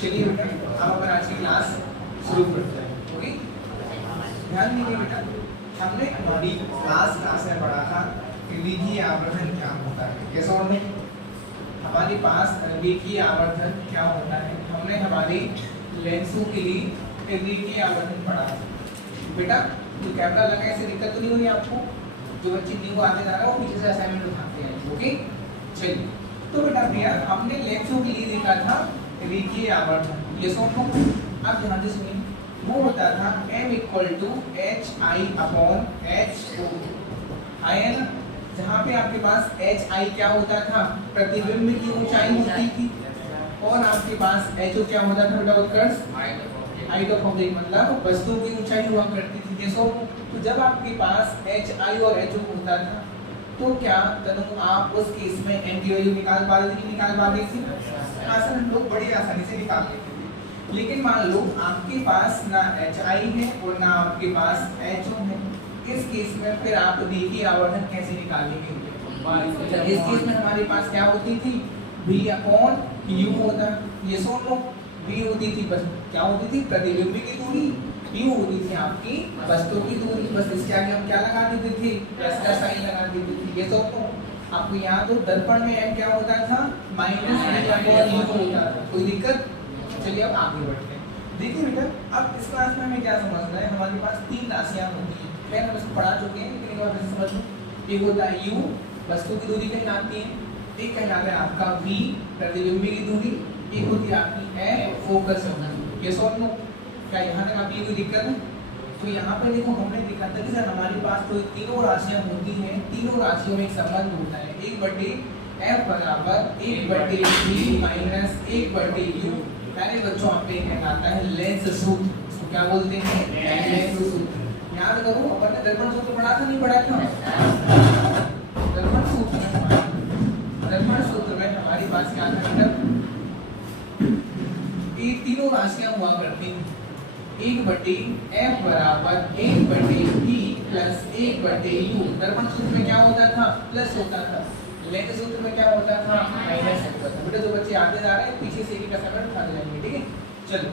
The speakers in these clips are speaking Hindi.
चलिए बेटा हम अपन आज की क्लास शुरू करते हैं। ओके, ध्यान दीजिए बेटा, हमने हमारी क्लास में पढ़ा था रेखीय आवर्धन क्या होता है। कैसे हमने हमारे पास रेखीय आवर्धन क्या होता है, हमने हमारे लेंसों के लिए रेखीय आवर्धन पढ़ा था। बेटा तो कैमरा लगा ऐसे दिक्कत तो नहीं हुई आपको? जो बच्चे न्यू आते जा रहा है वो पीछे से असाइनमेंट उठाते हैं। ओके चलिए, तो बेटा भैया हमने लेंसों के लिए देखा था रेखीय आवर्धन, ये सुनो अब ध्यान से सुनिए। वो होता था m = hi/h2 है ना, जहाँ पे आपके पास hi क्या होता था, प्रतिबिंब की ऊंचाई होती थी, और आपके पास ho क्या होता था बेटा उत्कर्ष, हाइट ऑफ ऑब्जेक्ट मतलब वस्तु की ऊंचाई हुआ करती थी। जैसो तो जब आपके पास hi और ho होता था तो क्या तनु आप उस केस में m की वैल्यू निकाल पा रहे थे कि निकाल पा रहे थे? आसान, हम लोग बड़ी आसानी से निकाल लेते थे। लेकिन मान लो आपके पास ना hi है और ना आपके पास ho है, इस केस में फिर आप रेखीय आवर्धन कैसे निकालेंगे? इस केस में हमारे पास क्या होती थी, v/u होता, ये सुन लो, v होती थी बस क्या होती थी, प्रतिबिंब की दूरी, u होती थी आपकी वस्तु की दूरी, बस इसके आगे हम क्या लगा देते थे, प्लस का साइन लगा देते थे। ये सुन लो, आपको याद हो दर्पण में m क्या होता था, -v/u होता था। कोई दिक्कत? चलिए अब आगे बढ़ते हैं। देखिए बेटा अब इस क्लास में हमें क्या समझना है, हमारे पास तीन राशियां होती हैं, खैर हम इसको पढ़ा चुके हैं लेकिन एक बार फिर समझ लो। एक होता है u, वस्तु की दूरी कहलाती है, एक कहलाता है आपका v, प्रतिबिंब की दूरी, एक होती है आपकी f, फोकस होना। ये सुन लो, क्या यहाँ तक आपकी कोई दिक्कत है? तो यहाँ पे देखो हमने देखा था कि सर हमारे पास तो तीनों राशियां होती हैं, तीनों राशियों में एक संबंध होता है, 1/f = 1/v - 1/u। पहले बच्चों आप पे कहलाता है लेंस सूत्र, इसको क्या बोलते हैं, लेंस सूत्र। याद करो अपन ने दर्पण सूत्र पढ़ा था, नहीं पढ़ा था? दर्पण सूत्र में हमारी पास क्या था बेटा, ये तीनों राशियां हुआ करती हैं, 1/f = 1/v + 1/u। दर्पण सूत्र में क्या होता था, प्लस होता था, लेंस सूत्र में क्या होता था, माइनस होता था। बेटा जो बच्चे आगे जा रहे हैं पीछे से एक असाइनमेंट उठा जाएंगे, ठीक है। चलो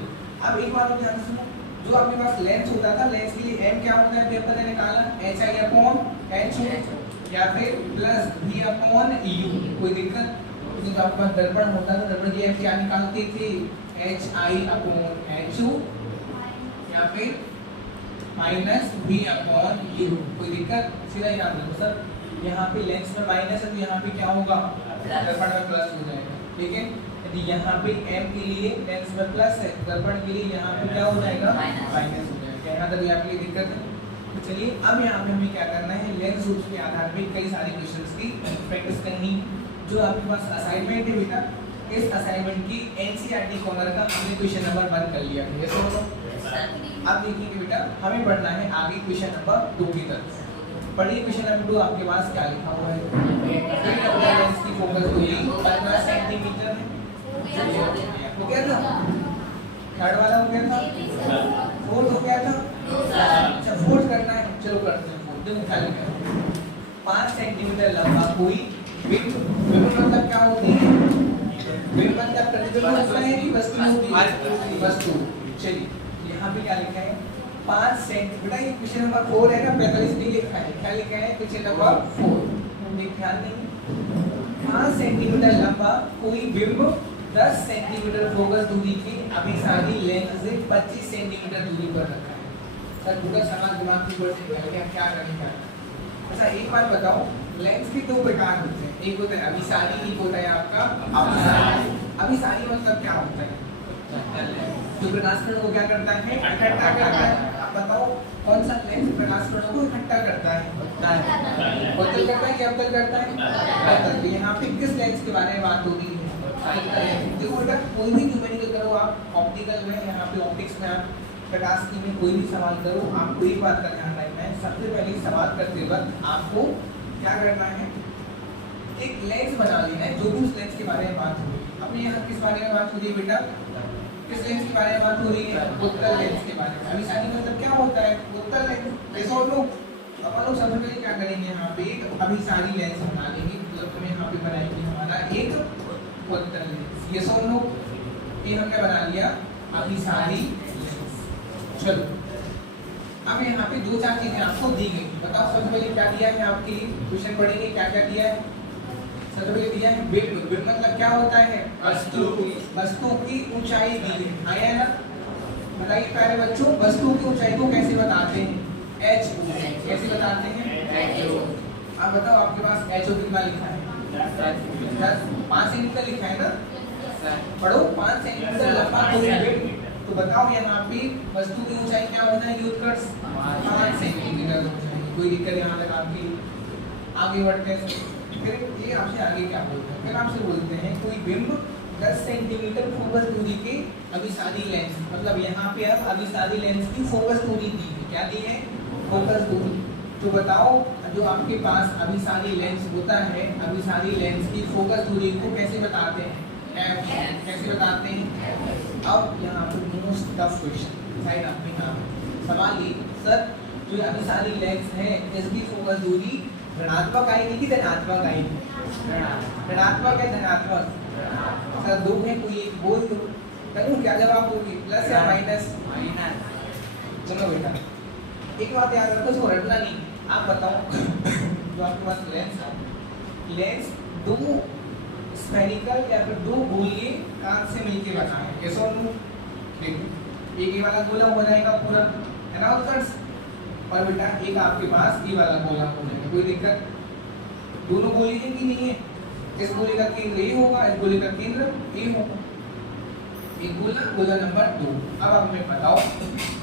अब एक बार ध्यान से सुनो, जो आपके पास लेंस होता था, लेंस के लिए m क्या होता है, पेपर ने निकाला hi/h या फिर प्लस v/u। कोई दिक्कत? तो आपके पास दर्पण होता था, दर्पण की m क्या निकालते थे, hi/h या फिर -v/u। कोई दिक्कत? सीधा याद रखो सर, यहाँ पे लेंस में माइनस है तो यहाँ पे क्या होगा, दर्पण में प्लस हो जाएगा। लेकिन यदि यहाँ पे m के लिए लेंस में प्लस है, दर्पण के लिए यहाँ पे क्या हो जाएगा, माइनस हो जाएगा। यहाँ तक आपकी दिक्कत है? तो चलिए अब यहाँ पे हमें क्या करना है, लेंस सूत्र के आधार पे कई सारे क्वेश्चंस की प्रैक्टिस करनी। जो आपके पास असाइनमेंट है बेटा, इस असाइनमेंट की एनसीईआरटी कॉर्नर का हमने क्वेश्चन नंबर 1 कर लिया है। अब देखिए बेटा हमें पढ़ना है आगे क्वेश्चन नंबर 2 की तरफ। पढ़िए क्वेश्चन नंबर 2, आपके पास क्या लिखा हुआ है, लेंस की फोकस दूरी 15 सेंटीमीटर है। हो गया था, थर्ड वाला हो गया था, फोर्थ हो गया था, अच्छा फोर्थ करना है, चलो करते हैं फोर्थ। देखो क्या लिखा है, 5 सेंटीमीटर लंबा कोई बिंब, मतलब क्या होती है, बिंब मतलब प्रतिबिंब होता है कि वस्तु होती है, वस्तु। चलिए यहाँ पे क्या लिखा है, 5 सेंटीमीटर, ये क्वेश्चन नंबर 4 है ना, 45 नहीं लिखा है, क्या लिखा है क्वेश्चन नंबर 4, ध्यान नहीं। 5 सेंटीमीटर लंबा कोई बिंब 10 सेंटीमीटर फोकस दूरी की अभिसारी लेंस से 25 सेंटीमीटर दूरी पर रखा है। सर पूरा सवाल दिमाग की ओर से क्या करेंगे? अच्छा एक बात बताओ, लेंस के 2 प्रकार होते हैं, एक होता है अभिसारी, एक होता है आपका अपसारी। अभिसारी मतलब क्या होता है, जो प्रकाश किरणों को क्या करता है, इकट्ठा करता है। आप बताओ कौन सा लेंस प्रकाश किरणों को इकट्ठा करता है, अवतल करता है कि अवतल करता है, अवतल। तो यहाँ पे किस लेंस के बारे में बात हो रही है, देखो बेटा कोई भी न्यूमेरिकल करो आप, ऑप्टिकल में, यहाँ पे ऑप्टिक्स में आप प्रकाश की में कोई भी सवाल करो, आपको एक बात का ध्यान रखना है, सबसे पहले सवाल करते वक्त आपको क्या करना है, एक लेंस बना लेना है, जो भी उस लेंस के बारे में बात हो रही है। अपने यहाँ किस बारे में बात हो रही है बेटा, किस लेंस के बारे में बात हो रही है, उत्तल लेंस के बारे में। अभिसारी मतलब क्या होता है, उत्तल लेंस। ऐसा लोग अपन लोग सबसे पहले क्या करेंगे, यहाँ पे एक अभिसारी लेंस बना लेंगे, मतलब हमें यहाँ पे बनाएंगे हमारा एक उत्तल लेंस। ये सब लोग ये हमने बना लिया अभी सारी। चलो अब यहाँ पे दो चार चीजें आपको दी गई, बताओ सबसे पहले क्या दिया है आपके लिए, क्वेश्चन पढ़ेंगे क्या क्या दिया है। सबसे पहले दिया है बिंब, बिंब मतलब क्या होता है, वस्तु की ऊंचाई दी है, आया है ना। बताइए प्यारे बच्चों वस्तु की ऊंचाई को कैसे बताते हैं, h कैसे बताते हैं। अब बताओ आपके पास h कितना लिखा है, 5 सेंटीमीटर लिखा है ना, पढ़ो 5 सेंटीमीटर लंबा कोई बिंब। तो बताओ यहाँ पे वस्तु की ऊंचाई क्या होता है उत्कर्ष, 5 सेंटीमीटर ऊंचाई। कोई दिक्कत यहाँ तक आपकी। आगे बढ़ते हैं, फिर ये आपसे आगे क्या बोलते हैं, फिर आपसे बोलते हैं कोई बिंब 10 सेंटीमीटर फोकस दूरी के अभिसारी लेंस, मतलब यहाँ पे अब अभिसारी लेंस की फोकस दूरी दी है, क्या दी है, फोकस दूरी। तो बताओ जो आपके पास अभिसारी लेंस होता है, अभिसारी लेंस की फोकस दूरी को कैसे बताते हैं, f कैसे बताते हैं। अब यहाँ पर मोस्ट टफ क्वेश्चन साइड आपके यहाँ सवाल ये, सर जो अभिसारी लेंस है इसकी फोकस दूरी ऋणात्मक आएगी कि धनात्मक आएगी, ऋणात्मक है धनात्मक, सर दो है कोई एक बोल दो, करूँ क्या जवाब दोगे, प्लस या माइनस। चलो बेटा एक बात याद रखो, इसको रटना नहीं। आप बताओ जो आपके पास लेंस है, लेंस दो स्फेरिकल या फिर दो गोलीय कांच से मिलकर बना है, कैसे और नो। देखो एक ये वाला गोला हो जाएगा पूरा, है ना उत्कर्ष, और बेटा एक आपके पास ये वाला गोला हो जाएगा, कोई दिक्कत। दोनों गोली है कि नहीं है, इस गोले का केंद्र ए होगा, इस गोले का केंद्र ए होगा। एक गोला, गोला नंबर 2। अब हमें बताओ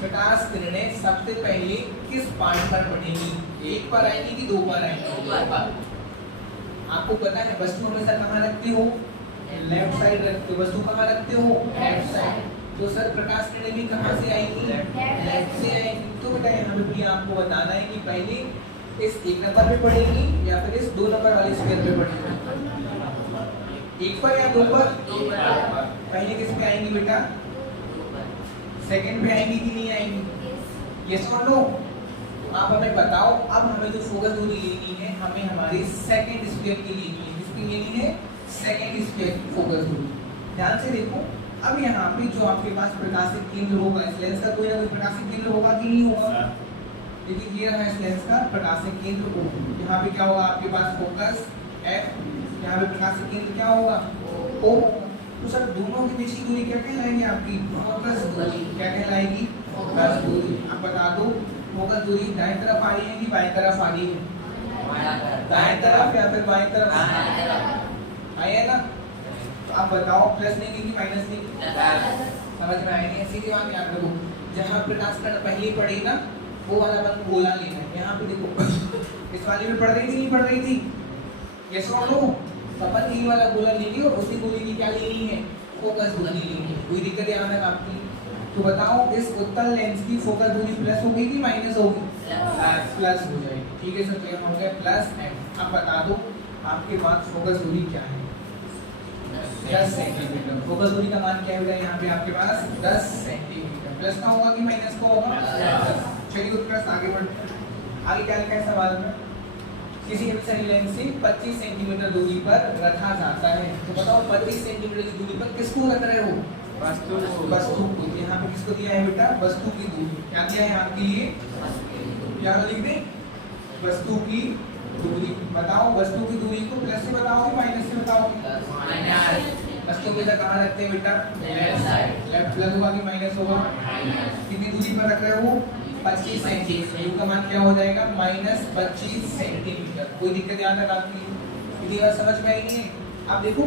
प्रकाश किरणें सबसे पहले किस पार्ट पर पड़ेगी, एक पर आएगी कि दो पर आएगी। आपको पता है वस्तु हमेशा कहाँ रखते हो, लेफ्ट साइड रखते हो, वस्तु कहाँ रखते हो, लेफ्ट साइड। तो सर प्रकाश किरणें भी कहाँ से आएगी, लेफ्ट से आएगी। तो बेटा यहाँ पे भी आपको बताना है कि पहले इस 1 नंबर पे पड़ेगी या फिर इस 2 नंबर वाले स्क्वायर पे पड़ेगी, 1 पर या 2 पर, पहले किस पे आएंगी बेटा, सेकंड पे आएंगी कि नहीं आएंगी, यस और नो। आप हमें बताओ, अब हमें जो फोकस दूरी लेनी है, हमें हमारी सेकंड स्क्वायर की लेनी है, किसकी लेनी है, सेकंड स्क्वायर की फोकस दूरी। ध्यान से देखो, अब यहाँ पे जो आपके पास प्रकाशित केंद्र होगा, इस लेंस का कोई ना कोई प्रकाशित केंद्र होगा कि नहीं होगा। देखिए ये रहा इस लेंस का प्रकाशित केंद्र O, यहाँ पे क्या होगा आपके पास फोकस F, यहाँ पे प्रकाशित केंद्र क्या होगा O। तो सर दोनों के बीच की दूरी क्या कहलाएगी आपकी, फोकस दूरी, क्या कहलाएगी, फोकस दूरी। अब बता दो फोकस दूरी दाएं तरफ आ रही है कि बाएं तरफ आ रही है, दाएं तरफ या फिर बाएं तरफ आई है ना। तो आप बताओ प्लस लेंगे कि माइनस लेंगे, समझ में आएगी। सीधी बात याद रखो, जहाँ प्रकाश कण पहले पड़े ना वो वाला बन गोला लेना है। यहाँ पे देखो इस वाली में पड़ रही थी, नहीं पड़ रही थी, यस और नो। अपन ये वाला गोला लेंगे और उसी गोले की क्या लेनी है, फोकस दूरी लेनी है। कोई दिक्कत यहाँ तक आपकी। तो बताओ इस उत्तल लेंस की फोकस दूरी प्लस होगी कि माइनस होगी, प्लस हो जाएगी, ठीक है सर। तो यहाँ हो गया प्लस एम। अब बता दो आपके पास फोकस दूरी क्या है, 10 सेंटीमीटर। फोकस दूरी का मान क्या होगा यहाँ पे आपके पास 10 सेंटीमीटर। प्लस का होगा कि माइनस का होगा, चलिए उत्कर्ष आगे बढ़ते हैं। आगे क्या लिखा है सवाल में, किसी अभिसारी लेंस से 25 सेंटीमीटर दूरी पर रखा जाता है। तो बताओ 25 सेंटीमीटर की दूरी पर किसको रख रहे हो, वस्तु को। यहाँ पे किसको दिया है बेटा, वस्तु की दूरी। क्या दिया है आपके लिए, क्या लिख दें, वस्तु की दूरी। बताओ वस्तु की दूरी को प्लस से बताओगे माइनस से बताओगे, वस्तु के कहाँ रखते हैं बेटा, लेफ्ट साइड। लेफ्ट प्लस होगा कि माइनस होगा, कितनी दूरी पर रख रहे हो, 25 सेंटीमीटर। U का मान क्या हो जाएगा, माइनस 25 सेंटीमीटर। कोई दिक्कत यहाँ तक आपकी, इतनी बात समझ में आई नहीं है। आप देखो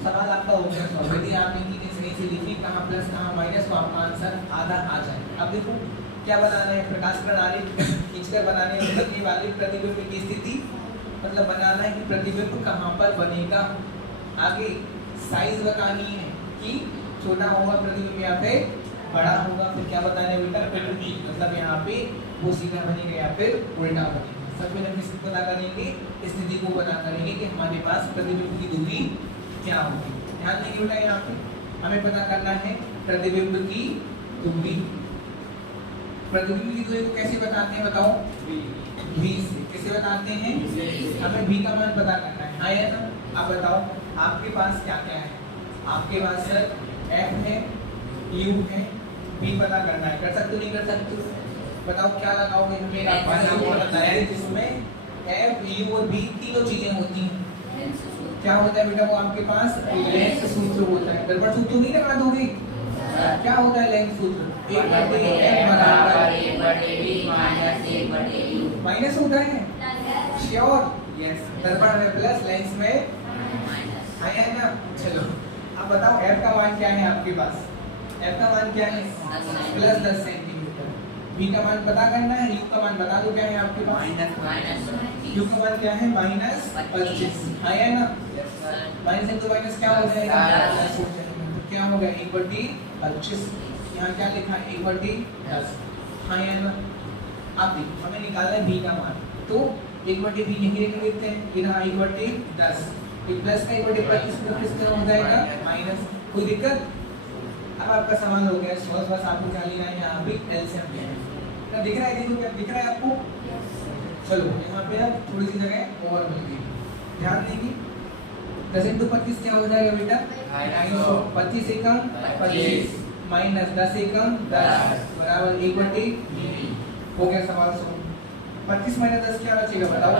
सवाल आपका हो गया सॉल्व, यदि आपने चीजें सही से लिखी, कहाँ प्लस कहाँ माइनस, तो आपका आंसर आधा आ जाए। अब देखो क्या बनाना है, प्रकाश प्रणाली खींचकर बनाने में वाले प्रतिबिंब की स्थिति, मतलब बनाना है कि प्रतिबिंब कहाँ पर बनेगा। आगे साइज बतानी है कि छोटा होगा प्रतिबिंब या फिर बड़ा होगा। फिर क्या बताना है बेटा, प्रतिबिंब मतलब यहाँ पे वो सीधा बनेगा या फिर उल्टा बनेगा। सब में हम इसको पता करेंगे, स्थिति को पता करेंगे कि हमारे पास प्रतिबिंब की दूरी क्या होगी। ध्यान देंगे बेटा, यहाँ पे हमें पता करना है प्रतिबिंब की दूरी। प्रतिबिंब की दूरी को कैसे बताते हैं बताओ, v से। कैसे बताते हैं, हमें v का मान पता करना है, आया ना। अब बताओ आपके पास क्या क्या है, आपके पास सर एफ है, यू है, बी पता करना है। कर सकते हो नहीं कर सकते? बताओ क्या लगाओगे? हमें बताया जिसमें एफ, यू और बी तीनों चीजें होती हैं। क्या होता है बेटा? वो आपके पास लेंथ सूत्र होता है। गड़बड़ सूत्र नहीं लगा दोगे? क्या होता है लेंथ सूत्र? 1/f बराबर 1/b माइनस 1/u माइनस होता है। श्योर? यस। दर्पण में प्लस, लेंस में माइनस आया है ना? चलो अब बताओ f का मान क्या है आपके पास? f का मान क्या है? Plus 10 centimetre. b का मान पता करना है। u का मान बता दो क्या है आपके पास? माइनस u का मान क्या है? -25 आया है ना? माइनस इंटू माइनस क्या हो जाएगा? प्लस हो जाएगा। तो क्या हो गया? 1/25। यहाँ क्या लिखा है? 1/10 आया है ना? अब देखो हमें निकालना है b का मान, तो 1/b यहीं लिख देते हैं। यहाँ 1/10 प्लस का 1/25 कितना हो जाएगा? माइनस। कोई दिक्कत? अब आपका सवाल हो गया बस आपको क्या लेना है? यहाँ पे एलसीएम लेना है। क्या दिख रहा है? देखो क्या दिख रहा है आपको? चलो यहाँ पे अब थोड़ी सी जगह और मिल गई, ध्यान देंगे। 10 इंटू 25 क्या हो जाएगा बेटा? 25 एकम 25 माइनस 10 एकम 10 बराबर 1/20 हो गया। सवाल सुनो, 25 माइनस 10 क्या बचेगा बताओ?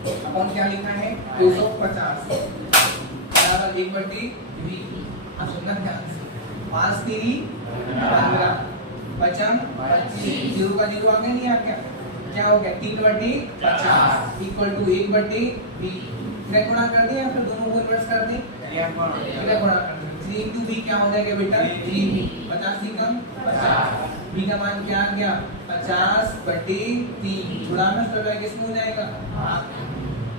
अपन क्या लिखा है? 250 बराबर 1/20। अब सुनना ध्यान से, 5 3 15 पचम 25 जीरो का जीरो आ गया नहीं आ गया? क्या हो गया? 3/50 इक्वल टू 1/20। फिर गुणा कर दे या फिर दोनों को इन्वर्स कर दे? गुणा कर दे। 3 इंटू b क्या हो जाएगा बेटा? 3b 50 से कम 50। b का मान क्या आ गया? 50/3 गुणा में किसमें हो जाएगा?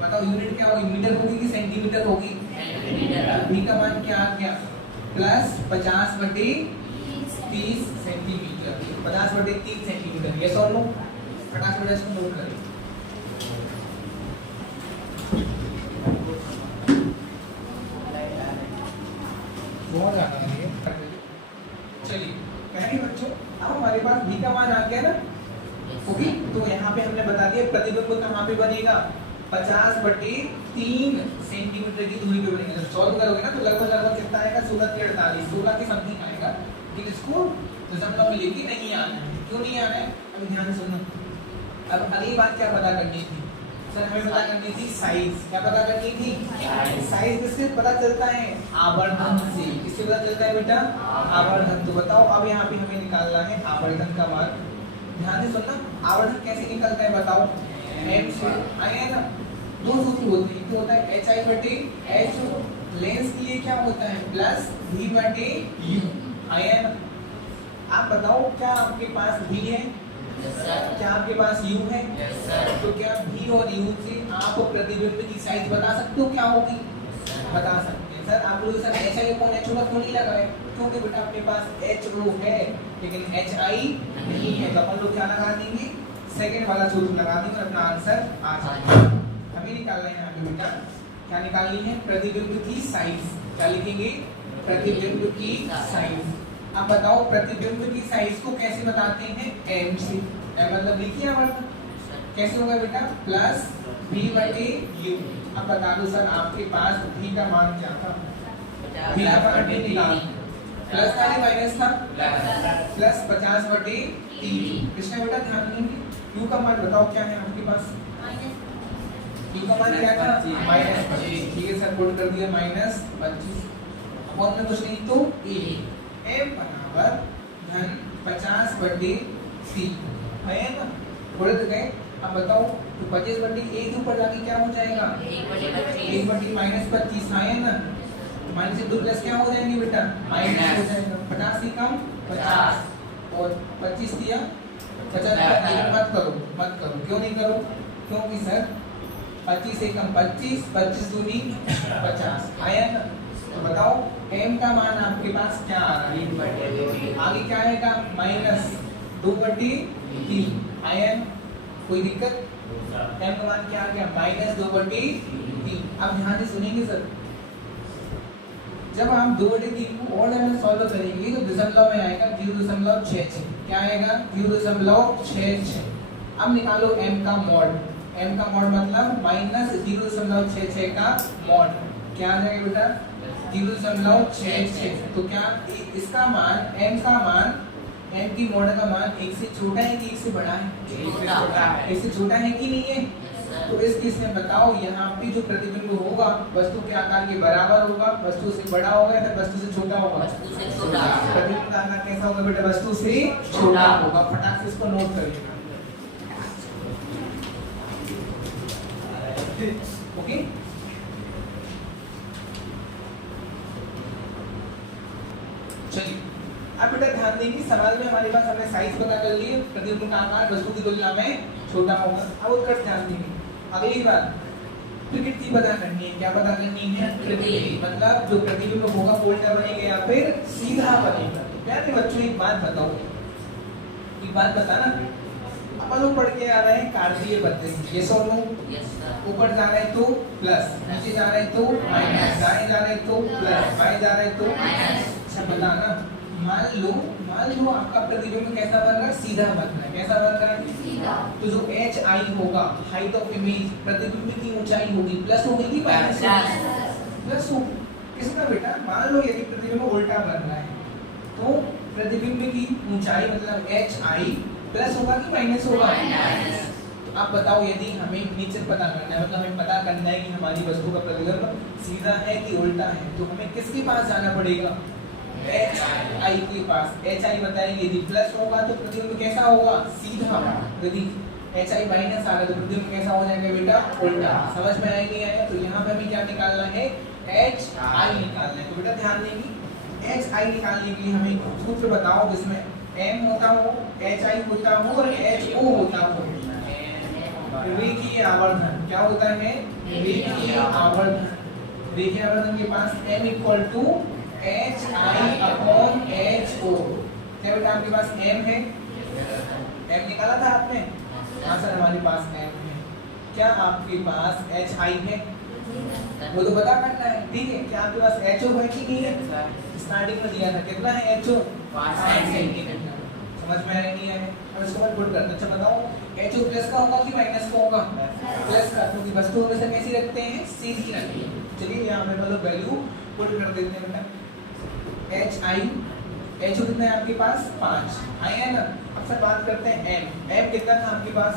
बताओ यूनिट क्या होगी? मीटर होगी कि सेंटीमीटर होगी? b का मान क्या आ गया? Plus 50/30 centimetre. 50/30 सेंटीमीटर। यस और नो? फटाफट इसको नोट करें। बहुत ज्यादा है ये। चलिए पहले बच्चों अब हमारे पास b का मान आ गया ना? ओके, तो यहाँ पे हमने बता दिया प्रतिबिंब कहाँ पे बनेगा? 50/3 सेंटीमीटर की दूरी पे बनेगा। जब सॉल्व करोगे ना तो लगभग कितना आएगा? 16 के 48 16 के समथिंग आएगा। लेकिन इसको दशमलव में लेके नहीं आना है। क्यों नहीं आना है? अभी ध्यान से सुनना। अब अगली बात क्या पता करनी थी सर? हमें पता करनी थी साइज। क्या पता करनी थी? साइज किससे पता चलता है? आवर्धन से। किससे पता चलता है बेटा? आवर्धन। तो बताओ अब यहाँ पे हमें निकालना है आवर्धन का मान। ध्यान से सुनना, आवर्धन कैसे निकलता है बताओ? m से आया ना? दो सूत्र होते हैं। एक होता है hi/h, लेंस के लिए क्या होता है? प्लस v/u आया ना? आप बताओ क्या आपके पास v है? क्या आपके पास u है? तो क्या v और u से आप प्रतिबिंब की साइज बता सकते हो क्या होगी? बता सकते हैं। सर आप लोग सर hi/h का क्यों नहीं लगा है? क्योंकि बेटा अपने पास h रो है लेकिन hi नहीं है। तो अपन लोग क्या लगा देंगे? सेकंड वाला सूत्र लगा देंगे और अपना आंसर आ जाएगा। हमें निकालना है यहाँ पे बेटा, क्या निकालनी है? प्रतिबिंब की साइज। क्या लिखेंगे? प्रतिबिंब की साइज। अब बताओ प्रतिबिंब की साइज को कैसे बताते हैं? m से। m मतलब लिखिए आवर्धन। कैसे होगा बेटा? Plus v/u। अब बता दो सर आपके पास v का मान क्या था? v का मान निकाल, प्लस था या माइनस था? प्लस 50/3। किसने बेटा ध्यान देंगे? u का मान बताओ क्या है आपके पास? u का मान क्या था? -25। ठीक है सर, पुट कर दिया -25 अपॉन में कुछ नहीं तो a। m बराबर धन 50/3 है ना? बोले तो गए। अब बताओ तो 25/1 के ऊपर लाके क्या हो जाएगा? 1/-25 है ना? माइनस से 2 प्लस क्या हो जाएंगे बेटा? माइनस हो जाएगा। 50 से कम 50 और 25 दिया 50 मत करो। क्यों नहीं करो? क्योंकि सर 25 से कम 25 25 दूनी 50 आया ना? तो बताओ m का मान आपके पास क्या आ रहा है? आगे क्या आएगा? -2/3 आया। कोई दिक्कत? m का मान क्या आ गया? -2/3। अब ध्यान से सुनेंगे सर, जब आप 2/3 को और में सॉल्व करेंगे तो दशमलव में आएगा 0.66। क्या आएगा? 0.66। अब निकालो m का मॉड। m का मॉड मतलब -0.66 का मॉड। क्या आ जाएगा बेटा? 0.66। तो क्या इसका मान m की मॉड का मान 1 से छोटा है कि 1 से बड़ा है? 1 से छोटा है कि नहीं है? तो इस केस में बताओ यहाँ पे जो प्रतिबिंब होगा वस्तु के आकार के बराबर होगा, वस्तु से बड़ा होगा या वस्तु से छोटा होगा? प्रतिबिंब का आकार कैसा होगा बेटा? वस्तु से छोटा होगा। फटाक से इसको नोट करिएगा। ओके, चलिए अब बेटा ध्यान देंगे, सवाल में हमारे पास हमने साइज पता कर लिए, प्रतिबिंब का आकार वस्तु की तुलना में छोटा होगा। अब उत्कर्ष ध्यान देंगे। अगली बात प्रकृति पता करनी है। क्या पता करनी है? प्रकृति, मतलब जो प्रतिबिंब होगा उल्टा बनेगा या फिर सीधा बनेगा। प्यारे बच्चों एक बात बताओ, एक बात बताना, अपन लोग पढ़ के आ रहे हैं कार्तीय पद्धति, यस और नो? ऊपर जा रहे हैं तो प्लस, नीचे जा रहे हैं तो माइनस, दाएं जा रहे हैं तो प्लस, बाएं जा रहे हैं तो माइनस। अच्छा बताना, मान लो आपका प्रतिबिंब कैसा बन रहा है? सीधा बन रहा है। कैसा बन रहा है? सीधा। तो जो एच आई होगा, हाइट ऑफ इमेज, प्रतिबिंब की ऊंचाई होगी, प्लस होगी कि माइनस होगी? प्लस होगी। किसका बेटा? मान लो यदि प्रतिबिंब उल्टा बन रहा है तो प्रतिबिंब की ऊंचाई मतलब एच आई प्लस होगा कि माइनस होगा? तो आप बताओ, यदि हमें नीचे पता करना है, मतलब हमें पता करना है कि हमारी वस्तु का प्रतिबिंब सीधा है कि उल्टा है, तो हमें किसके पास जाना पड़ेगा? एच आई के पास। एच आई बताएंगे, यदि प्लस होगा तो प्रतिबिंब कैसा होगा? सीधा। यदि एच आई माइनस आ रहा है तो प्रतिबिंब कैसा हो जाएगा बेटा? उल्टा। समझ में आया नहीं आया? तो यहाँ पे हमें क्या निकालना है? एच आई निकालना है। तो बेटा ध्यान देंगे, एच आई निकालने के लिए हमें सूत्र बताओ जिसमें एम होता हो, एच आई होता हो और एच ओ होता हो। रेखीय आवर्धन क्या होता है? रेखीय आवर्धन। रेखीय आवर्धन के पास m equal to h i upon h o. क्या बेटा आपके पास m है? m निकाला था आपने? हाँ सर हमारे पास m है। क्या आपके पास एच आई है? वो तो पता करना है, ठीक है। क्या आपके पास एच ओ है कि नहीं है? स्टार्टिंग में दिया था, कितना है एच ओ? 5 सेंटीमीटर। समझ में आया नहीं आया? अब इसको मैं पुट करता हूं। अच्छा बताओ एच ओ प्लस का होगा कि माइनस का होगा? प्लस का, क्योंकि वस्तु हमेशा कैसी रखते हैं? सीधी रखते हैं। चलिए यहाँ पे मतलब वैल्यू पुट कर देते हैं बेटा। एच आई, एच ओ कितना है आपके पास? 5 आई है ना। अब सर बात करते हैं एम। एम कितना था आपके पास?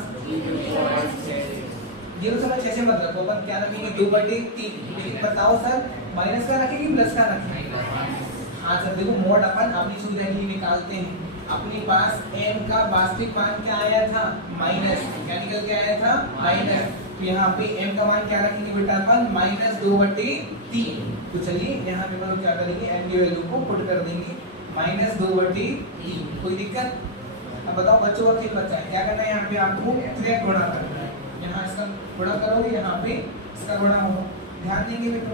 0.6 मत रखो, अपन क्या रखेंगे? 2/3। लेकिन बताओ सर माइनस का रखें कि प्लस का रखें? हाँ सर देखो, मोड अपन अपनी सुविधा के लिए निकालते हैं। अपने पास m का वास्तविक मान क्या आया था? माइनस। क्या निकल के आया था? माइनस। तो यहाँ पे m का मान क्या रखेंगे बेटा अपन? -2/3। तो चलिए यहाँ पे हम लोग क्या करेंगे? m की वैल्यू को पुट कर देंगे -2/3। कोई दिक्कत? अब बताओ बच्चों का खेल बच्चा है, क्या करना है? यहाँ पे आपको 3 गुणा करना है। यहाँ इसका गुणा करोगे, यहाँ पे इसका गुणा होगा। ध्यान देंगे बेटा,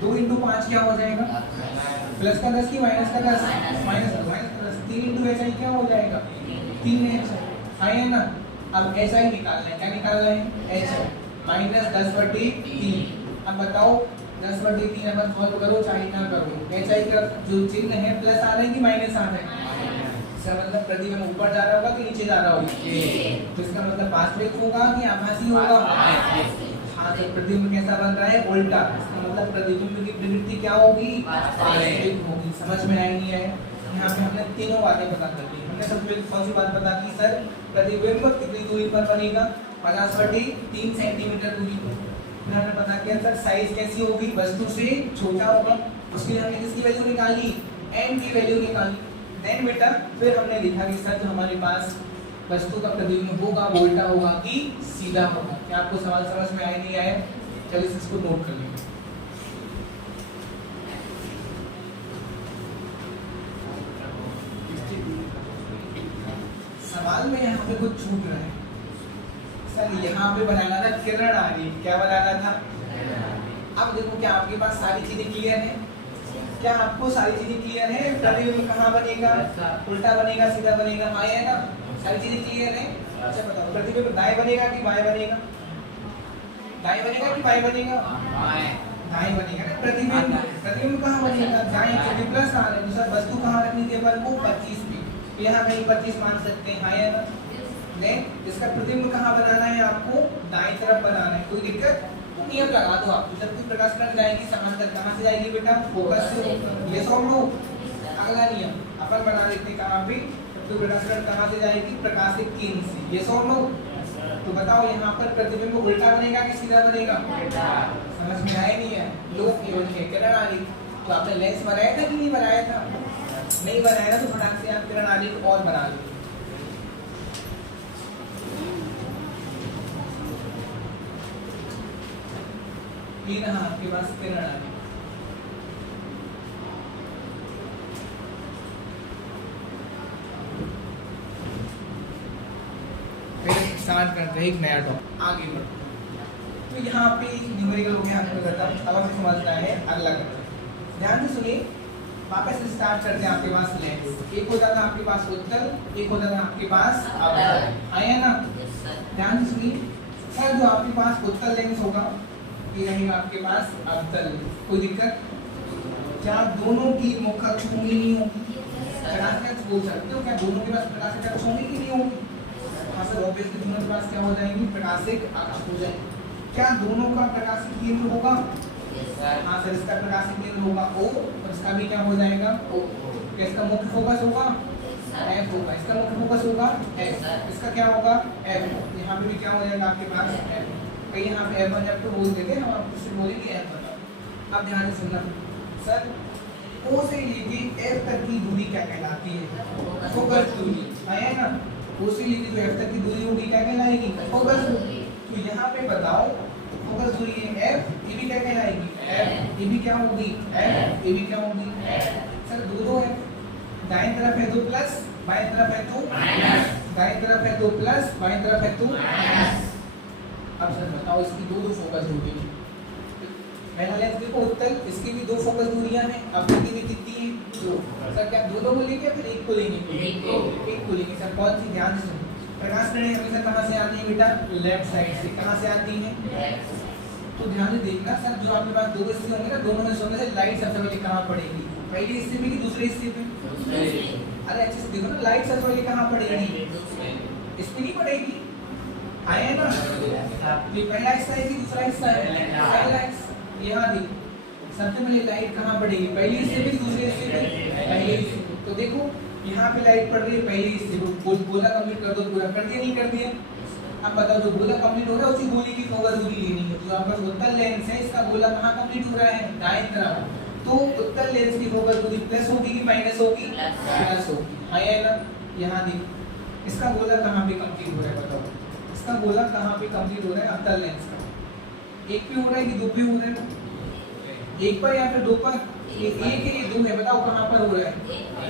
2 × 5 क्या हो जाएगा? प्लस का 10 की माइनस का 10? माइनस का 10। 3 × एच आई क्या हो जाएगा? 3 एच आई है ना। अब एच आई निकालना है। क्या निकालना है? H I -10/3। अब बताओ 10/3 अपन सॉल्व करो चाहे ना करो, एच आई का जो चिन्ह है प्लस आ रहा है कि माइनस आ रहा है? इसका मतलब प्रतिबिंब ऊपर जा रहा होगा कि नीचे जा रहा होगा? तो इसका मतलब वास्तविक होगा कि आभासी होगा? हाँ, तो प्रतिबिंब कैसा बन रहा है? उल्टा। इसका मतलब प्रतिबिंब की प्रवृत्ति क्या होगी? वास्तविक होगी। समझ में आई नहीं है? यहाँ पे हमने तीनों बातें पता कर ली। हमने सबसे पहले कौन सी बात पता की? सर प्रतिबिंब कितनी दूरी पर बनेगा? 50/3 सेंटीमीटर दूरी पर। फिर हमने पता किया सर साइज कैसी होगी? वस्तु से छोटा होगा। उसके लिए हमने किसकी वैल्यू निकाली? m की वैल्यू निकाली। देन बेटा फिर हमने लिखा कि सर जो हमारे पास वस्तु का प्रतिबिंब होगा वो उल्टा होगा कि सीधा होगा। क्या आपको सवाल समझ में आया नहीं आया? चलिए इसको नोट कर लेंगे। सवाल में यहाँ पे कुछ छूट रहा है। सर यहाँ पे बनाना था किरण आ रही, क्या बनाना था? अब देखो क्या आपके पास सारी चीजें क्लियर है? क्या आपको सारी चीजें क्लियर है? प्रतिबिंब कहाँ बनेगा? उल्टा बनेगा, सीधा बनेगा? हाँ है ना, सारी चीजें क्लियर है। अच्छा बताओ प्रतिबिंब दाएं बनेगा कि बाएं बनेगा? दाएं बनेगा कि बाएं बनेगा? दाएं बनेगा ना। प्रतिबिंब कहाँ बनेगा? दाएं, क्योंकि प्लस आ रहा है। दूसरा वस्तु कहाँ रखनी थी अपन को? 25 पे। यहाँ कहीं 25 मान सकते हैं। हाँ है ना। इसका प्रतिबिंब कहाँ बनाना है आपको? दाएं तरफ बनाना है। कोई दिक्कत? नियम लगा दो आप, जब कोई प्रकाश जाएगी समांतर कहाँ से जाएगी बेटा, फोकस से होकर। ये सॉल्व लो। अगला नियम अपन बना देते हैं कहाँ पे, तो प्रकाश कहाँ से जाएगी, प्रकाशिक केंद्र से। ये सॉल्व लो। तो बताओ यहाँ पर प्रतिबिंब उल्टा बनेगा कि सीधा बनेगा, समझ में आया नहीं है, लोग किरण आलेख। तो आपने लेंस बनाया था कि नहीं बनाया था, नहीं बनाया था, तो फटाक से आप किरण आलेख और बना लो। ये रहा आपके पास किरण आलेख। स्टार्ट करते हैं एक नया टॉपिक, आगे बढ़ते हैं। तो यहाँ पे न्यूमेरिकल हो गया, हमको करता अब हमें समझना है अगला करते हैं। ध्यान से सुनिए, वापस से स्टार्ट करते हैं। आपके पास लेंस एक होता था, आपके पास उत्तल, एक होता था आपके पास अवतल, आया ना। ध्यान से सुनिए सर, जो आपके पास उत्तल लेंस होगा ये रहेगा आपके पास अवतल, कोई दिक्कत? क्या दोनों की मुख अक्ष होंगी, नहीं होगी? प्रकाश बोल सकते हो क्या दोनों के पास प्रकाशिक अक्ष होंगी कि नहीं होगी? ऑब्वियसली दोनों के पास क्या हो जाएंगी, प्रकाशिक अक्ष हो जाएंगे। क्या दोनों का प्रकाशिक केंद्र होगा? हाँ सर, इसका प्रकाशिक केंद्र होगा O और इसका भी क्या हो जाएगा O। इसका मुख्य फोकस होगा F होगा, इसका मुख्य फोकस होगा F, इसका क्या होगा F। यहाँ पे भी क्या हो जाएगा आपके पास F। कहीं यहाँ पे F1 F2 बोल देते हैं, हम आपको सिर्फ बोलेंगे F बताओ। अब ध्यान से सुनना सर, O से लेके F तक की दूरी क्या कहलाती है, फोकस दूरी, आया ना। O से लेके जो F तक की दूरी होगी क्या कहलाएगी, फोकस दूरी। तो यहाँ पे बताओ फोकस दूरी है F, ये भी क्या कहलाएगी F, ये भी क्या होगी F, ये भी क्या होगी सर, दो है, दाएं तरफ है तो प्लस, बाएं तरफ है तो माइनस, दाएं तरफ है तो प्लस, बाएं तरफ है तो माइनस। अब सर बताओ इसकी दो फोकस दूरी, पहला लेंस देखो उत्तल, इसकी भी दो फोकस दूरियां हैं, अब की भी कितनी है, दो। सर क्या दोनों को लेंगे फिर एक को लेंगे, एक को लेंगे सर। कौन सी, ध्यान से प्रकाश किरणें हमेशा कहाँ से आती है बेटा, लेफ्ट साइड से। कहाँ से आती है, तो ध्यान से देखना सर, जो आपके पास दो हिस्से होंगे ना, दोनों में सोने से लाइट सबसे पहले कहाँ पड़ेगी, पहले हिस्से में कि दूसरे हिस्से में? अरे अच्छे से देखो ना, लाइट सबसे पहले कहाँ पड़ेगी, इसमें नहीं पड़ेगी, आया ना। ये पहला हिस्सा है कि दूसरा हिस्सा है, पहला हिस्सा। यहाँ देखो सबसे पहले लाइट कहाँ पड़ेगी, पहले हिस्से में कि दूसरे हिस्से में, पहले हिस्से। तो देखो यहाँ पे लाइट पड़ रही है पहले हिस्से को, गोला कंप्लीट कर दो, पूरा कर दिया नहीं कर दिया। अब बताओ जो गोला कंप्लीट हो रहा है उसी गोले की फोकस दूरी लेनी है। जो आपका उत्तल लेंस है, इसका गोला कहाँ कंप्लीट हो रहा है, दाएं तरफ। तो उत्तल लेंस की फोकस दूरी प्लस होगी कि माइनस होगी, प्लस होगी, हाँ या ना। यहाँ देखो इसका गोला कहाँ पे कंप्लीट हो रहा है, बताओ इसका गोला कहाँ पे कंप्लीट हो रहा है, उत्तल लेंस का। एक पे हो रहा है कि दो पे हो रहा है, एक पर या फिर दो पर, ये एक है ये दो है, बताओ कहाँ पर हो रहा है,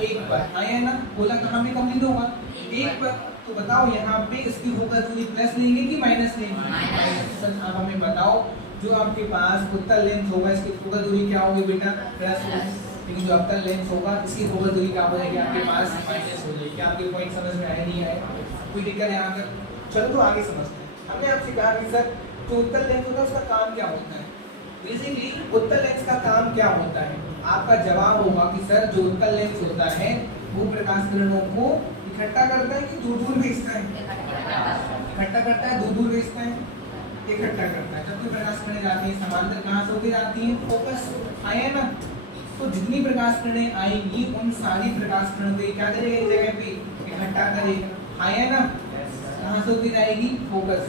एक पर, आया ना। गोला कहाँ पे कंप्लीट होगा, एक पर। तो बताओ यहाँ पे इसकी फोकस दूरी प्लस लेंगे कि माइनस लेंगे, माइनस। अब हमें बताओ जो आपके पास उत्तल लेंस होगा इसकी फोकस दूरी क्या होगी बेटा, प्लस होगी, लेकिन जो अवतल लेंस होगा इसकी फोकस दूरी क्या हो जाएगी आपके पास, माइनस हो जाएगी। क्या आपके पॉइंट समझ में आया नहीं आया, कोई दिक्कत है यहाँ पर? चलो तो आगे समझते हैं। हमने आपसे कहा कि सर जो उत्तल लेंस होता है उसका काम क्या होता है, बेसिकली उत्तल लेंस का काम क्या होता है। आपका जवाब होगा कि सर जो उत्तल लेंस होता है वो प्रकाश किरणों को इकट्ठा करता है कि दूर दूर भेजता है, इकट्ठा करता है, दूर दूर भेजता है, इकट्ठा करता है। जब कोई प्रकाश किरणें जाती है समांतर कहाँ से होकर जाती है, फोकस, आया ना। तो जितनी प्रकाश किरणें आएंगी उन सारी प्रकाश किरणों को क्या करेगा, एक जगह पे इकट्ठा करेगा, आया ना। कहाँ से होकर जाएगी, फोकस,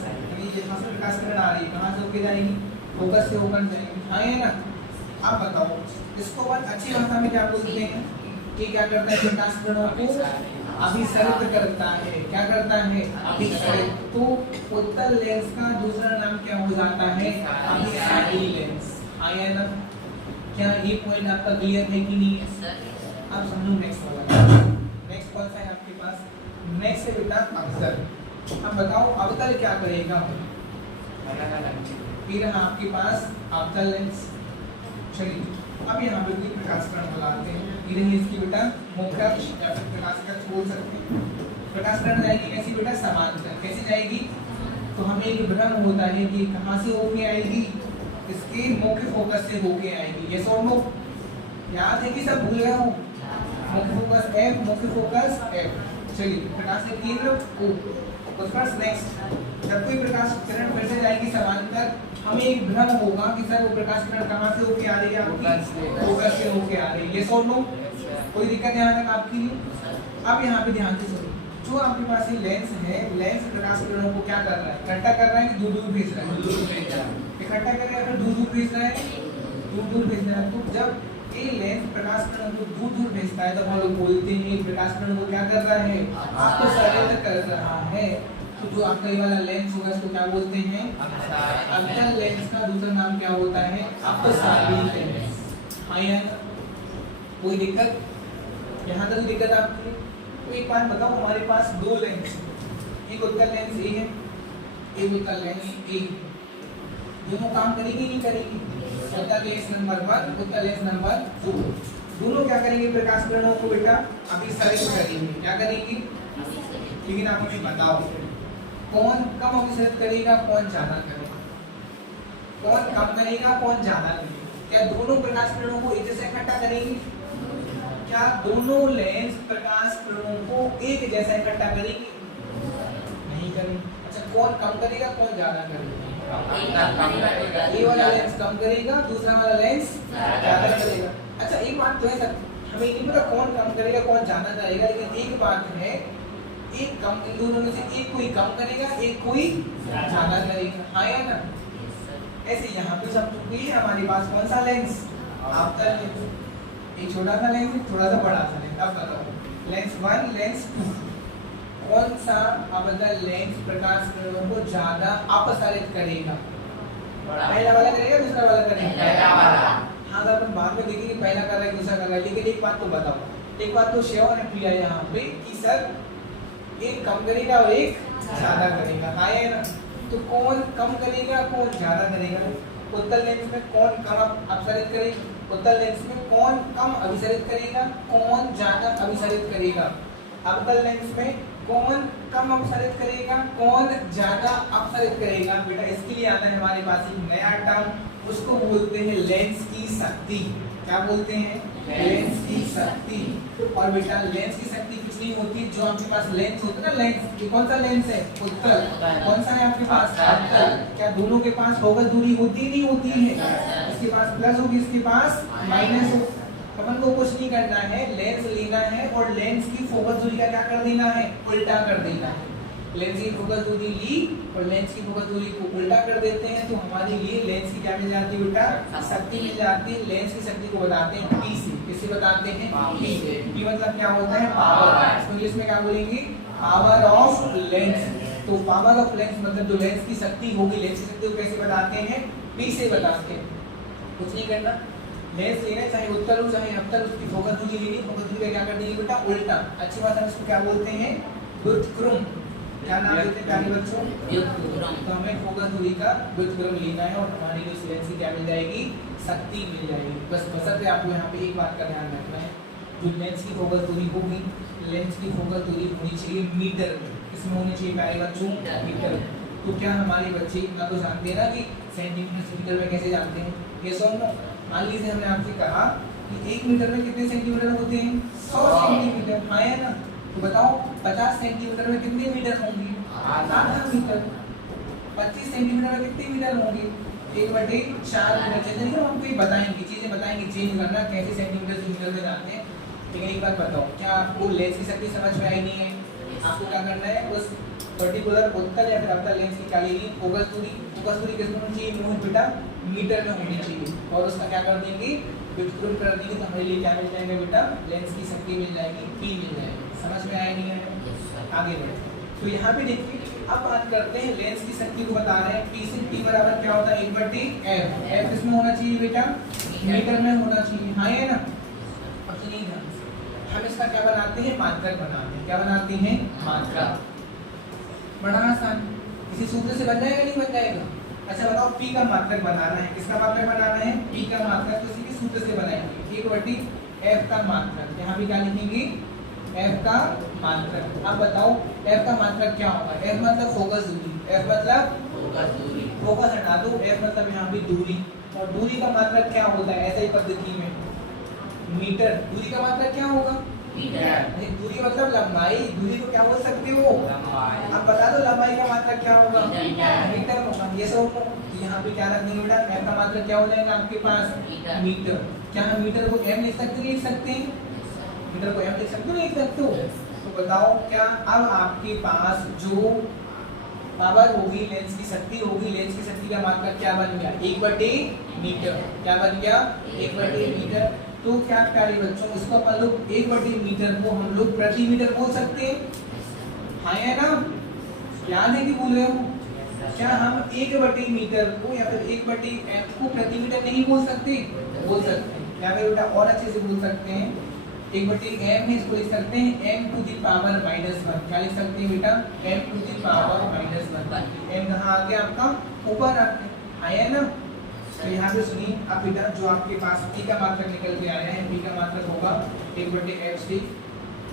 जहाँ से प्रकाश किरण आ रही है कहाँ से होकर जाएगी, फोकस से होकर जाएगी, आया ना। आप बताओ इसको बहुत अच्छी भाषा में क्या बोलते हैं कि क्या करता है, प्रकाश किरणों को अभिसरित करता है। क्या करता है, अभिसरित। तो उत्तल लेंस का दूसरा नाम क्या हो जाता है, अभिसारी लेंस, आया ना। क्या ये पॉइंट आपका क्लियर है कि नहीं है? अब समझो नेक्स्ट वाला, नेक्स्ट कौन सा है आपके पास, नेक्स्ट है बेटा अवतल। अब बताओ अवतल क्या करेगा, फिर आपके पास अवतल लेंस। चलिए अब यहाँ पे कोई प्रकाश किरण लगाते हैं, ये इसकी बेटा मुख्य अक्ष या फिर प्रकाश अक्ष बोल सकते हैं। प्रकाश किरण जाएगी कैसी बेटा, समांतर। कैसे जाएगी, तो हमें एक भ्रम होता है कि कहाँ से होके आएगी, इसके मुख्य फोकस से होके आएगी। ये सो नो याद है कि सब भूल गया हूँ, मुख्य फोकस F, मुख्य फोकस F। चलिए प्रकाश के केंद्र O। नेक्स्ट जब कोई प्रकाश किरण फिर से जाएगी समांतर, हमें एक भ्रम होगा कि सर वो प्रकाश किरण कहाँ से होके आ रही है, आपकी फोकस से होके आ रही है। ये सो नो, कोई दिक्कत यहाँ तक आपके लिए? अब यहाँ पे ध्यान से सुनो, जो आपके पास ये लेंस है, लेंस प्रकाश किरणों को क्या कर रहा है, इकट्ठा कर रहा है कि दूर दूर भेज रहा है? इकट्ठा कर रहा है, फिर दूर दूर भेज रहा है, दूर दूर भेज रहा है। तो जब ये लेंस प्रकाश किरणों को दूर दूर भेजता है तो हम लोग बोलते हैं प्रकाश किरणों को क्या कर रहा है, अपसरित कर रहा है। तो जो आपका ये वाला लेंस होगा इसको क्या बोलते हैं, अवतल लेंस का दूसरा नाम क्या होता है, अपसारित लेंस। हाँ यार, कोई दिक्कत यहाँ तक? दिक्कत आपकी? तो एक बात बताओ, हमारे पास दो लेंस, एक उत्तल लेंस ए है, एक उत्तल लेंस ए, दोनों काम करेगी नहीं करेगी? उत्तल लेंस नंबर 1, उत्तल लेंस नंबर 2, दोनों क्या करेंगे, प्रकाश किरणों को बेटा अभिसरित करेंगे। क्या करेंगी? लेकिन आप मुझे बताओ, कौन कम अभिसरित करेगा, कौन ज्यादा करेगा? कौन कम करेगा, कौन ज्यादा करेगा? क्या दोनों प्रकाश किरणों को एक जैसे इकट्ठा करेंगे? क्या दोनों लेंस प्रकाश किरणों को एक जैसा इकट्ठा करेगी? नहीं करेंगे। अच्छा, कौन कम करेगा, कौन ज्यादा करेगा? ये वाला लेंस कम करेगा, दूसरा वाला लेंस ज्यादा करेगा। अच्छा, एक बात तो है सर, हमें नहीं पता कौन कम करेगा, कौन ज्यादा करेगा, लेकिन एक बात है, एक कम, इन दोनों में से एक कोई कम करेगा, एक कोई ज्यादा करेगा। हाँ या ना? ऐसे यहाँ पे सब चुकी है हमारे पास कौन सा लेंस, अवतल लेंस। एक छोटा सा लेंस, थोड़ा सा बड़ा सा लेंस। अब बताओ, लेंस 1, लेंस 2, कौन सा अवतल लेंस प्रकाश किरणों को ज्यादा अपसरित करेगा? पहला वाला करेगा, दूसरा वाला करेगा? पहला वाला। हाँ, अगर अपन बाद में देखेंगे पहला कर रहा है दूसरा कर रहा है, लेकिन एक बात तो बताओ, एक बात तो श्योर है प्रिया यहाँ पे कि सर एक कम करेगा और एक ज्यादा करेगा। हाँ या ना? तो कौन कम करेगा, कौन ज्यादा करेगा? उत्तल लेंस में कौन कम अपसरित करेगा, उत्तल लेंस में कौन कम अभिसरित करेगा, कौन ज्यादा अभिसरित करेगा? अवतल लेंस में कौन कम अपसरित करेगा, कौन ज्यादा अपसरित करेगा? बेटा इसके लिए आता है हमारे पास एक नया टर्म, उसको बोलते हैं लेंस की शक्ति। क्या बोलते हैं? लेंस की शक्ति। और बेटा लेंस की शक्ति कितनी होती है? जो आपके पास लेंस होता है ना, लेंस, ये कौन सा लेंस है? उत्तल। कौन सा है आपके पास? अवतल। क्या दोनों के पास फोकस दूरी होती नहीं होती है? इसके पास प्लस होगी, इसके पास माइनस हो। अपन को कुछ नहीं करना है, लेंस लेना है और लेंस की फोकस दूरी का क्या कर देना है, उल्टा कर देना है। लेंस की फोकस दूरी ली और लेंस की फोकस दूरी को उल्टा कर देते हैं तो हमारे लिए लेंस की क्या मिल जाती है बेटा, शक्ति मिल जाती है। लेंस की शक्ति को बताते हैं P से। किससे बताते हैं? P से। P मतलब क्या होता है? पावर। इसको इंग्लिश में क्या बोलेंगे? Power of lens. तो पावर ऑफ लेंस मतलब जो लेंस की शक्ति होगी, लेंस की शक्ति को कैसे बताते हैं? P से बताते हैं। कुछ नहीं करना, लेंस लेना, चाहे उत्तल हो चाहे अवतल, उसकी फोकस दूरी लेनी, फोकस दूरी का क्या कर देंगे बेटा? उल्टा। अच्छी बात है, इसको क्या बोलते हैं? व्युत्क्रम। क्या नाम देते हैं प्यारे बच्चों? व्युत्क्रम। तो हमें फोकस दूरी का व्युत्क्रम लेना है और हमारी जो लेंस की क्या मिल जाएगी? शक्ति मिल जाएगी। बस बशर्ते आपको यहाँ पे एक बात का ध्यान रखना है, जो लेंस की फोकस दूरी होगी, लेंस की फोकस दूरी होनी चाहिए मीटर में। किसमें होनी चाहिए प्यारे बच्चों? मीटर। तो क्या हमारे बच्चे इतना तो जानते हैं ना कि सेंटीमीटर से मीटर में कैसे जानते हैं? ये सो नो। मान लीजिए हमने आपसे कहा कि 1 मीटर में कितने सेंटीमीटर होते हैं? 100 सेंटीमीटर। हाँ या ना? तो बताओ 50 सेंटीमीटर में कितने मीटर होंगे? आधा मीटर। 25 सेंटीमीटर में कितने मीटर होंगे? 1/4 मीटर। चलिए हम आपको ये बताएंगे, चीजें बताएंगे, चेंज करना कैसे सेंटीमीटर से मीटर में जाते हैं। लेकिन एक बात बताओ, क्या आपको लेंस की शक्ति समझ में आई नहीं है? आपको क्या करना है, उस पर्टिकुलर उत्तल या फिर अवतल लेंस की क्या लेनी? फोकस दूरी। फोकस दूरी किसमें होनी चाहिए मोहित बेटा? मीटर में होनी चाहिए। और उसका क्या कर देंगे? व्युत्क्रम कर देंगे तो हमारे लिए क्या मिल जाएगा बेटा? लेंस की शक्ति मिल जाएगी, P मिल जाएगी। समझ में आया नहीं है? आगे बढ़ते। तो यहाँ पे देखिए, अब बात करते हैं लेंस की शक्ति को बता रहे हैं। P से P बराबर क्या होता है? 1/f। f किसमें होना चाहिए बेटा? मीटर में होना चाहिए। हाँ है ना? अब सुनिए ध्यान से, हम इसका क्या बनाते हैं? मात्रक बनाते हैं। क्या बनाते हैं? मात्रक। बड़ा आसान, किसी सूत्र से बन जाएगा नहीं बन जाएगा? अच्छा बताओ, P का मात्रक बनाना है। किसका मात्रक बनाना है? P का मात्रक किसी भी सूत्र से बनाएंगे। 1/f का मात्रक। यहाँ भी क्या लिखेंगे? f का मात्रक। अब बताओ f का मात्रक क्या होगा? f मतलब फोकस दूरी। f मतलब फोकस दूरी। फोकस हटा दो, f मतलब यहाँ भी दूरी। और दूरी का मात्रक क्या होता है ऐसे ही पद्धति में? मीटर। दूरी का मात्रक क्या होगा? मीटर। दूरी मतलब लंबाई, दूरी को क्या बोल सकते हो? अब बता दो लंबाई का मात्रक क्या होगा? मीटर होगा। ये सब यहाँ पे क्या रख देंगे बेटा? m का मात्रक क्या हो जाएगा आपके पास? मीटर। क्या हम मीटर को m लिख सकते नहीं लिख सकते? मीटर को m लिख सकते हो नहीं लिख सकते हो? तो बताओ क्या अब आपके पास जो पावर होगी, लेंस की शक्ति होगी, लेंस की शक्ति का मात्रक क्या बन गया? 1/मीटर। क्या बन गया? 1/मीटर। तो क्या प्यारे बच्चों, इसको अपन लोग 1/मीटर को हम लोग प्रति मीटर बोल सकते हैं? हाँ या ना? याद है कि भूल रहे हो? क्या हम 1/मीटर को या फिर 1/m को प्रति मीटर नहीं बोल सकते? बोल सकते हैं। क्या बेटा और अच्छे से बोल सकते हैं? 1/m है, इसको लिख सकते हैं m टू द पावर -1। क्या लिख सकते हैं बेटा? m to the power -1। m कहाँ आ गया आपका? ऊपर आ गया। आया ना? तो यहाँ पे सुनिए अब बेटा, जो आपके पास p का मात्रक निकल के आया है, p का मात्रक होगा 1/f से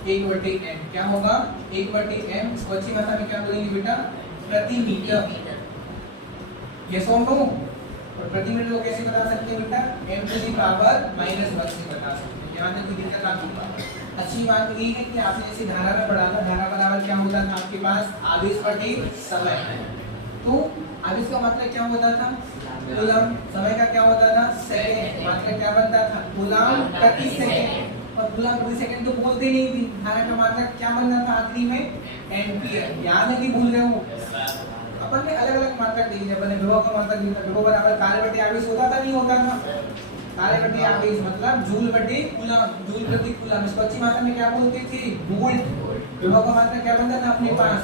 1/m। क्या होगा? 1/m। इसको अच्छी भाषा में क्या बोलेंगे बेटा? प्रति मीटर। यस और नो? और प्रति मीटर को कैसे बता सकते हैं बेटा? m टू द पावर -1 से बता सकते हैं। यहाँ तक कोई दिक्कत आपको? अच्छी बात ये है कि आपने जैसे धारा में पढ़ा था, धारा बराबर क्या होता था आपके पास? आवेश बटे समय। तो आवेश का मात्रक क्या होता था? कूलम। समय का क्या होता था? सेकंड। मात्रक क्या बनता था? कूलम प्रति सेकंड। और कूलम प्रति सेकंड तो बोलते नहीं थी। धारा का मात्रक क्या बनना था आखिरी में? एम्पियर। याद है कि भूल रहे हो? अपन ने अलग अलग मात्रक दिए। अपन ने विभव का मात्रक दिया था। विभव बराबर कार्य बटे आवेश होता था नहीं होता था? कार्य बटे आवेश मतलब जूल बटे कूलम, जूल प्रति कूलम। इसको अच्छी मात्रा में क्या बोलते थे? वोल्ट। विभव का मात्रक क्या बनता था अपने पास?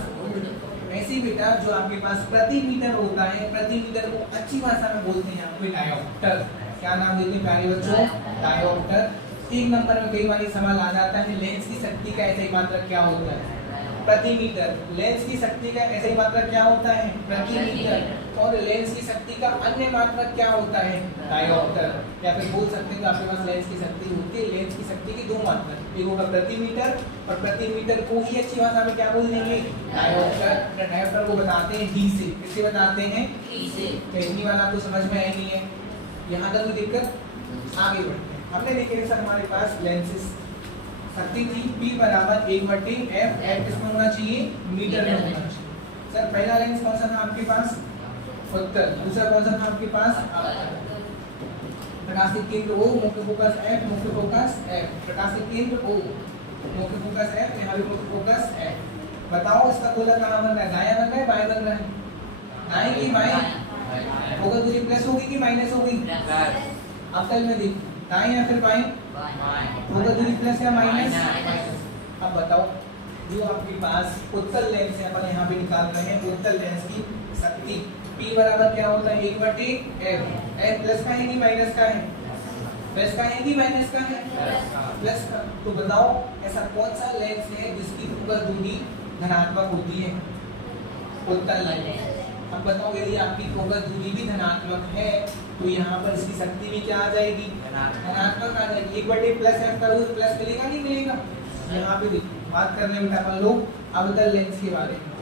ऐसे ही बेटा जो आपके पास प्रति मीटर होता है, प्रति मीटर को अच्छी भाषा में बोलते हैं आपको डायोप्टर। क्या नाम देते हैं प्यारे बच्चों? डायोप्टर। 3 नंबर में कई बार सवाल आ जाता है, लेंस की शक्ति का ऐसा ही मात्रक क्या होता है? प्रति मीटर। लेंस की शक्ति का ऐसा ही मात्रक क्या होता है? प्रति मीटर। और लेंस की शक्ति का अन्य मात्रक क्या होता है? डायोप्टर। या फिर बोल सकते हैं तो आपके पास लेंस की शक्ति होती है, लेंस की शक्ति की 2 मात्रक, एक होगा प्रति मीटर और प्रति मीटर को ही अच्छी भाषा में क्या बोल देंगे? डायोप्टर। डायोप्टर को बताते हैं डी से। किससे बताते हैं? डी से। तो इतनी बात आपको समझ में आई नहीं है? यहाँ तक कोई दिक्कत? आगे बढ़ते हैं। हमने देखे सर हमारे पास लेंसेज शक्ति थी P बराबर 1/f। f किसमें होना चाहिए? मीटर में होना चाहिए। सर पहला लेंस कौन सा था आपके पास? उत्तल। दूसरा कौन सा था आपके पास? प्रकाशित केंद्र O, मुख्य फोकस F, मुख्य फोकस F। प्रकाशित केंद्र O, मुख्य फोकस F, यहाँ भी मुख्य फोकस F। बताओ इसका गोला कहाँ बन रहा है? दायां बन रहा है बाएं बन रहा है? दाएं की बाएं? फोकस दूरी प्लस होगी कि माइनस होगी? अवतल में देखिए दाएं या फिर बाएं? फोकस दूरी प्लस या माइनस? अब बताओ जो आपके पास उत्तल लेंस है, अपन यहाँ पे निकाल रहे हैं उत्तल लेंस की शक्ति P बराबर क्या होता है? 1/f। f प्लस का है कि माइनस का है? प्लस का है कि माइनस का है? प्लस का। तो बताओ ऐसा कौन सा लेंस है जिसकी फोकस दूरी धनात्मक होती है? उत्तल लेंस। अब बताओ यदि आपकी फोकस दूरी भी धनात्मक है तो यहाँ पर इसकी शक्ति भी क्या आ जाएगी? धनात्मक आ जाएगी। 1/+f का रूल प्लस मिलेगा नहीं मिलेगा? यहाँ पे देखिए बात कर रहे हैं अपन लोग अवतल लेंस के बारे में।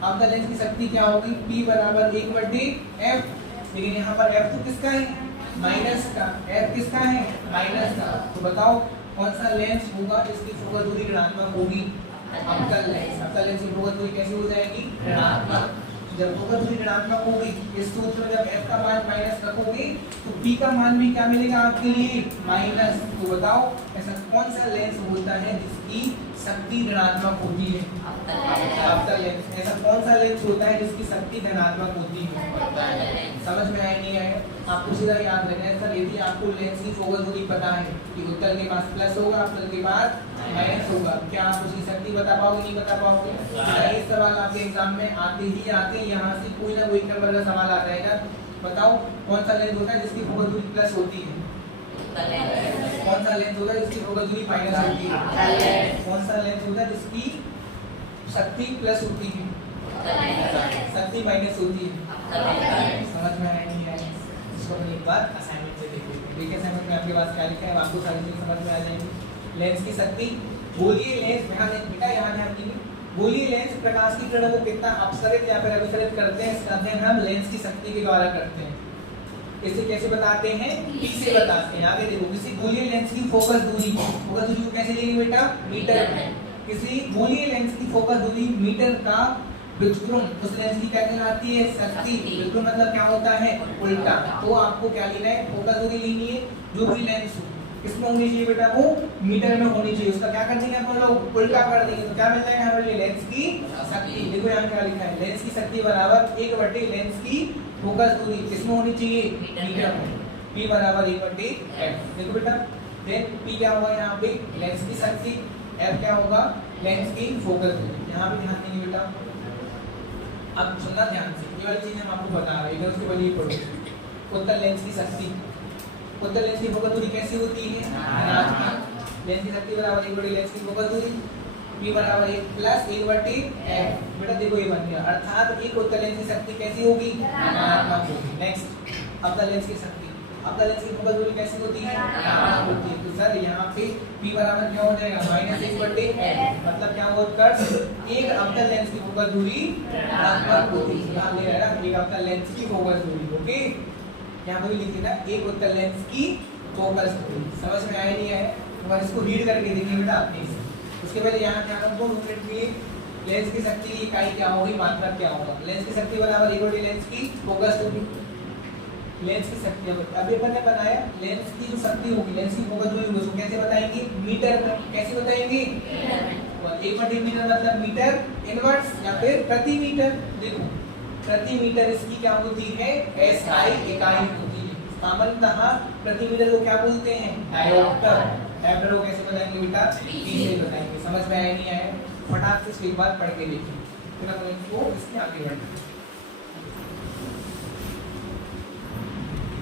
अवतल लेंस की शक्ति क्या होगी? P बराबर 1/f। लेकिन यहाँ पर f तो किसका है? माइनस का। f किसका है? माइनस का। तो बताओ कौन सा लेंस होगा जिसकी फोकस दूरी ऋणात्मक होगी? अवतल लेंस। अवतल लेंस की फोकस दूरी कैसे हो जाएगी? ऋणात्मक। जब फोकस दूरी ऋणात्मक होगी, इस सूत्र में जब f का मान माइनस रखोगे तो p का मान भी क्या मिलेगा आपके लिए? माइनस। तो बताओ ऐसा कौन सा लेंस होता है जिसकी शक्ति ऋणात्मक होती है? अवतल लेंस। ऐसा कौन सा लेंस होता है जिसकी शक्ति धनात्मक होती है? समझ में आया नहीं आया? आपको सीधा याद रखना है सर, यदि आपको लेंस की फोकस दूरी पता है कि उत्तल के पास प्लस होगा, अवतल के पास माइनस होगा, क्या आप उसकी शक्ति बता पाओगे? नहीं बता पाओगे? ये सवाल आपके एग्जाम में आते ही आते यहाँ से कोई ना कोई नंबर का सवाल आता है। बताओ कौन सा लेंस होता है जिसकी फोकस दूरी प्लस होती है? कौन सा लेंस होता है जिसकी फोकस दूरी माइनस होती है? कौन सा लेंस होता है जिसकी शक्ति प्लस होती है? शक्ति माइनस होती है? समझ में आया नहीं आया? इसको हम एक बार असाइनमेंट से देख लेते हैं। देखिए असाइनमेंट में आपके पास क्या लिखा है, आपको सारी चीजें समझ में आ जाएंगी। लेंस की शक्ति। बोलिए लेंस, ध्यान बेटा यहाँ ध्यान दीजिए। बोलिए लेंस प्रकाश की किरणों को कितना अपसरित या फिर अभिसरित करते हैं? इसका अध्ययन हम लेंस की शक्ति के द्वारा करते हैं। इसे कैसे बताते हैं? पी से बताते हैं। आगे देखो, किसी गोलीय लेंस की फोकस दूरी को कैसे लेंगे बेटा? मीटर में। किसी गोलीय लेंस की फोकस दूरी मीटर का व्युत्क्रम उस लेंस की क्या कहलाती है? शक्ति। व्युत्क्रम मतलब क्या होता है? उल्टा। तो आपको क्या लेना है? फोकस दूरी लेनी है। जो भी लेंस हो किसमें होनी चाहिए बेटा? वो मीटर में होनी चाहिए। उसका क्या कर देंगे अपन लोग? उल्टा कर देंगे। तो क्या मिल जाएगा हमारे लिए? लेंस की शक्ति। देखो यहाँ क्या लिखा है, लेंस की शक्ति बराबर 1/लेंस की फोकस दूरी किसमें होनी चाहिए? मीटर में। P बराबर 1/f। देखो बेटा, देन P क्या होगा यहाँ पे? लेंस की शक्ति। F क्या होगा? लेंस की फोकस दूरी। यहाँ पे ध्यान देंगे बेटा, अब सुनना ध्यान से, ये वाली चीजें हम आपको बता रहे हैं, उसके बाद ये पढ़ो। उत्तल लेंस की शक्ति, उत्तल लेंस की फोकस दूरी कैसी होती है? धनात्मक। लेंस की शक्ति बराबर 1/, लेंस की फोकस दूरी P बराबर 1 प्लस 1/f। बेटा देखो ये बन गया, अर्थात एक उत्तल लेंस की शक्ति कैसी होगी? धनात्मक होगी। नेक्स्ट, अवतल लेंस की शक्ति, अवतल लेंस की फोकस दूरी कैसी होती है? धनात्मक होती है। तो सर यहाँ पे P बराबर क्या हो जाएगा? -1/f। मतलब क्या होगा उत्कर्ष? एक अवतल लेंस की फोकस दूरी धनात्मक होती है। यहाँ ले रहा है ना, एक अवतल लेंस की फोकस दूरी। ओके, यहाँ पे लिख देना एक उत्तल लेंस की फोकस दूरी। समझ में आया नहीं आया? तो इसको रीड करके देखिए बेटा अपने से। उसके पहले यहाँ क्या करना, 2 मिनट के लिए लेंस की शक्ति की इकाई क्या होगी? मात्रक क्या होगा? लेंस की शक्ति बराबर 1/, लेंस की फोकस दूरी। लेंस की शक्ति अभी अपन ने बनाया, लेंस की जो शक्ति होगी, लेंस की फोकस दूरी होगी, उसको कैसे बताएंगे? मीटर में। कैसे बताएंगे? 1/, मीटर मतलब मीटर इनवर्स या फिर प्रति मीटर। देखो प्रति मीटर इसकी क्या होती है? SI इकाई होती है। सामान्यतः प्रति मीटर को क्या बोलते हैं? डायोप्टर। डायोप्टर को कैसे बताएंगे बेटा? P से बताएंगे। समझ में आया नहीं आया? फटाक से एक बार पढ़ के देखिए, फिर हम इसको इसके आगे बढ़ेंगे।